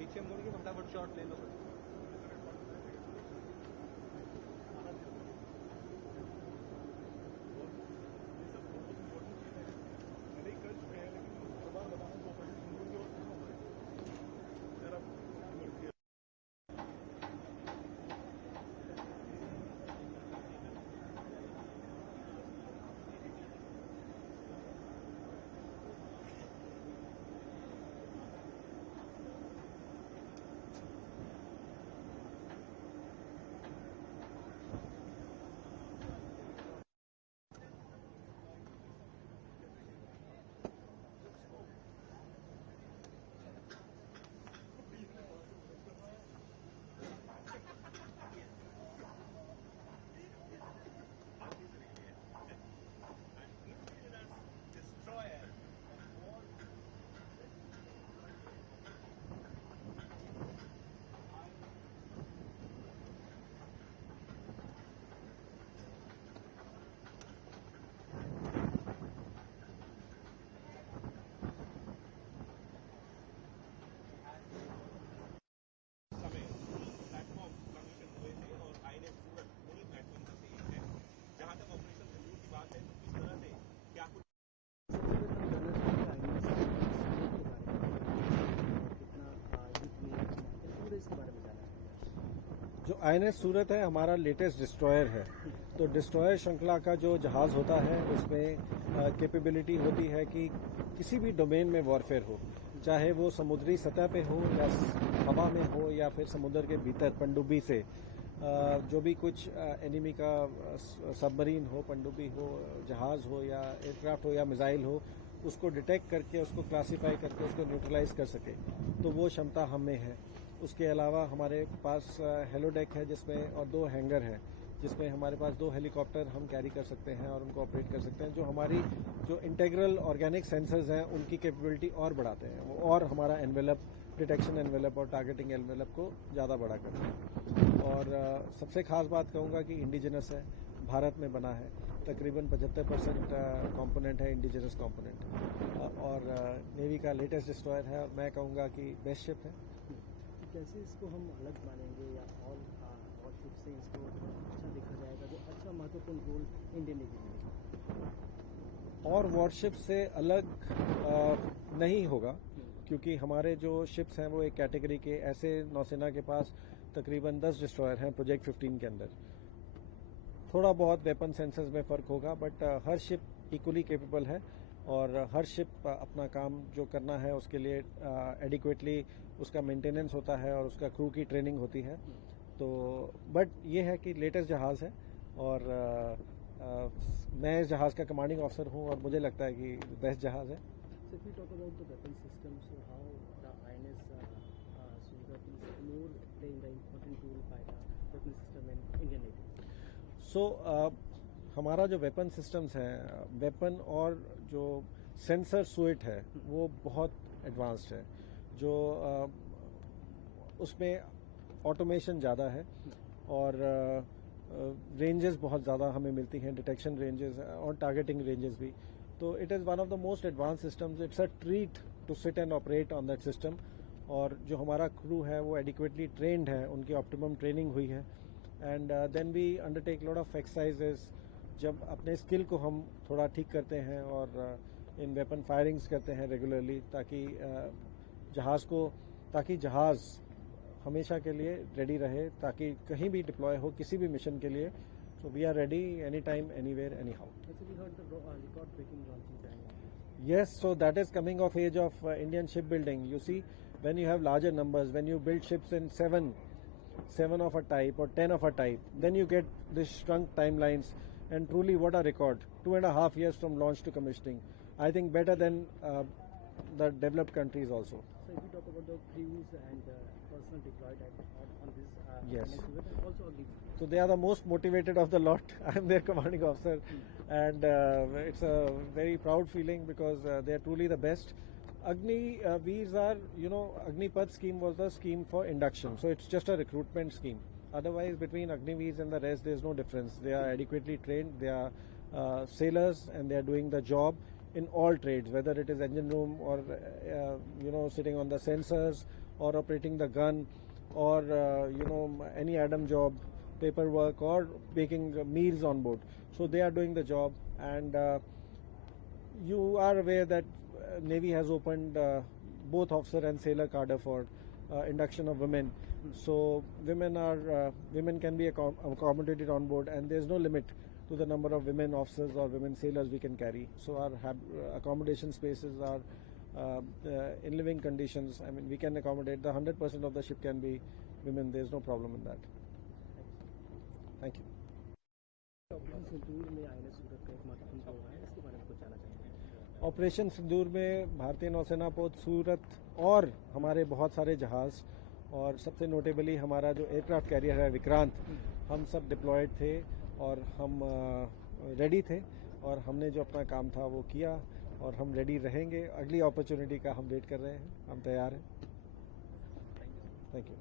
पीछे मुड़ के फटाफट शॉट ले लो। जो INS सूरत है हमारा लेटेस्ट डिस्ट्रॉयर है। तो डिस्ट्रॉयर श्रृंखला का जो जहाज होता है उसमें कैपेबिलिटी होती है कि किसी भी डोमेन में वॉरफेयर हो, चाहे वो समुद्री सतह पे हो या हवा में हो या फिर समुद्र के भीतर पनडुब्बी से जो भी कुछ एनिमी का सबमरीन हो, पनडुब्बी हो, जहाज हो या एयरक्राफ्ट हो या मिसाइल हो, उसको डिटेक्ट करके उसको क्लासिफाई करके उसको न्यूट्रलाइज कर सके, तो वो क्षमता हमें है। उसके अलावा हमारे पास हेलोडेक है जिसमें और 2 हैंगर हैं जिसमें हमारे पास 2 हेलीकॉप्टर हम कैरी कर सकते हैं और उनको ऑपरेट कर सकते हैं, जो हमारी जो इंटेग्रल ऑर्गेनिक सेंसर्स हैं उनकी कैपेबिलिटी और बढ़ाते हैं और हमारा एनवेलप डिटेक्शन एनवेलप और टारगेटिंग एनवेलप को ज़्यादा बड़ा करते हैं। और सबसे खास बात कहूँगा कि इंडिजिनस है, भारत में बना है, तकरीबन 75% कंपोनेंट है इंडिजिनस कंपोनेंट और नेवी का लेटेस्ट डिस्ट्रॉयर है और मैं कहूँगा कि बेस्ट शिप है। कैसे इसको हम अलग मानेंगे या ऑल वॉरशिप से इसको अच्छा देखा जाएगा जो अच्छा महत्वपूर्ण रोल इंडियन नेवी में? और वॉरशिप से अलग नहीं होगा क्योंकि हमारे जो शिप्स हैं वो एक कैटेगरी के ऐसे नौसेना के पास तकरीबन 10 डिस्ट्रॉयर हैं प्रोजेक्ट 15 के अंदर। थोड़ा बहुत वेपन सेंसर्स में फ़र्क होगा but her ship equally capable है और हर शिप अपना काम जो करना है उसके लिए एडिक्वेटली उसका मेंटेनेंस होता है और उसका क्रू की ट्रेनिंग होती है। तो बट ये है कि लेटेस्ट जहाज़ है और मैं इस जहाज़ का कमांडिंग ऑफिसर हूँ और मुझे लगता है कि बेस्ट जहाज़ है। So if we talk about the weapon system, so how the INS Surat is more playing the important role by the weapon system in Indian Navy? So हमारा जो वेपन सिस्टम्स हैं, वेपन और जो sensor suit है वो बहुत advanced है, जो उसमें ऑटोमेशन ज़्यादा है और रेंजेस बहुत ज़्यादा हमें मिलती हैं, डिटेक्शन रेंजेस और टारगेटिंग रेंजेस भी। तो it is one of the most advance systems. It's a treat to sit and operate on that system और जो हमारा क्रू है वो एडिक्वेटली ट्रेंड है, उनकी ऑप्टिमम ट्रेनिंग हुई है and then we undertake lot of exercises जब अपने स्किल को हम थोड़ा ठीक करते हैं और इन वेपन फायरिंग्स करते हैं रेगुलरली ताकि जहाज़ हमेशा के लिए रेडी रहे ताकि कहीं भी डिप्लॉय हो किसी भी मिशन के लिए. So we are ready anytime, anywhere, anyhow. Also, we heard the record-breaking launching time. Yes, so that is coming of age of Indian shipbuilding. You see, when you have larger numbers, when you build ships in seven of a type or 10 of a type, then you get this shrunk timelines. And truly, what a record! 2.5 years from launch to commissioning. I think better than the developed countries also. So if you talk about the crews and personnel deployed on this Yes. INS Surat, and also Agni. So they are the most motivated of the lot. I am their commanding officer, and it's a very proud feeling because they are truly the best. Agni Veers are, Agnipath scheme was the scheme for induction, so it's just a recruitment scheme. Otherwise, between Agni Veers and the rest, there's no difference. They are adequately trained. They are sailors, and they are doing the job in all trades, whether it is engine room or sitting on the sensors or operating the gun or any Adam job, paperwork or making meals on board. So they are doing the job, and you are aware that Navy has opened both officer and sailor cadre for induction of women. So women can be accommodated on board, and there is no limit to the number of women officers or women sailors we can carry. So our accommodation spaces are in living conditions. I mean, we can accommodate the 100% of the ship can be women. There is no problem in that. Thank you. Operation Sindoor में INS सूरत का एक महत्वपूर्ण role है, इसके बारे में कुछ जानना चाहेंगे? ऑपरेशन सिंदूर में भारतीय नौसेना पोत सूरत और हमारे बहुत सारे जहाज़ और सबसे नोटेबली हमारा जो एयरक्राफ्ट कैरियर है विक्रांत, हम सब डिप्लॉयड थे और हम रेडी थे और हमने जो अपना काम था वो किया और हम रेडी रहेंगे. अगली अपॉर्चुनिटी का हम वेट कर रहे हैं. हम तैयार हैं. Thank you.